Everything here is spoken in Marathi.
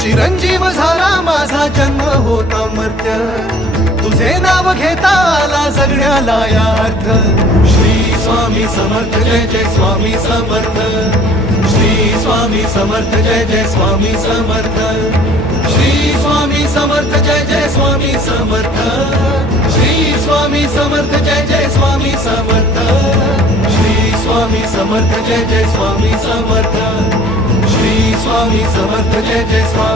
चिरंजीव झाला माझा जन्म होता मर्त्य, तुझे नाव घेता आला जगण्याला या अर्थ. श्री स्वामी समर्थ जय जय स्वामी समर्थ, श्री स्वामी समर्थ जय जय स्वामी समर्थ, श्री स्वामी समर्थ जय जय स्वामी समर्थ, श्री स्वामी समर्थ जय जय स्वामी समर्थ, श्री स्वामी समर्थ जय जय स्वामी समर्थ, श्री स्वामी समर्थ जय जय स्वामी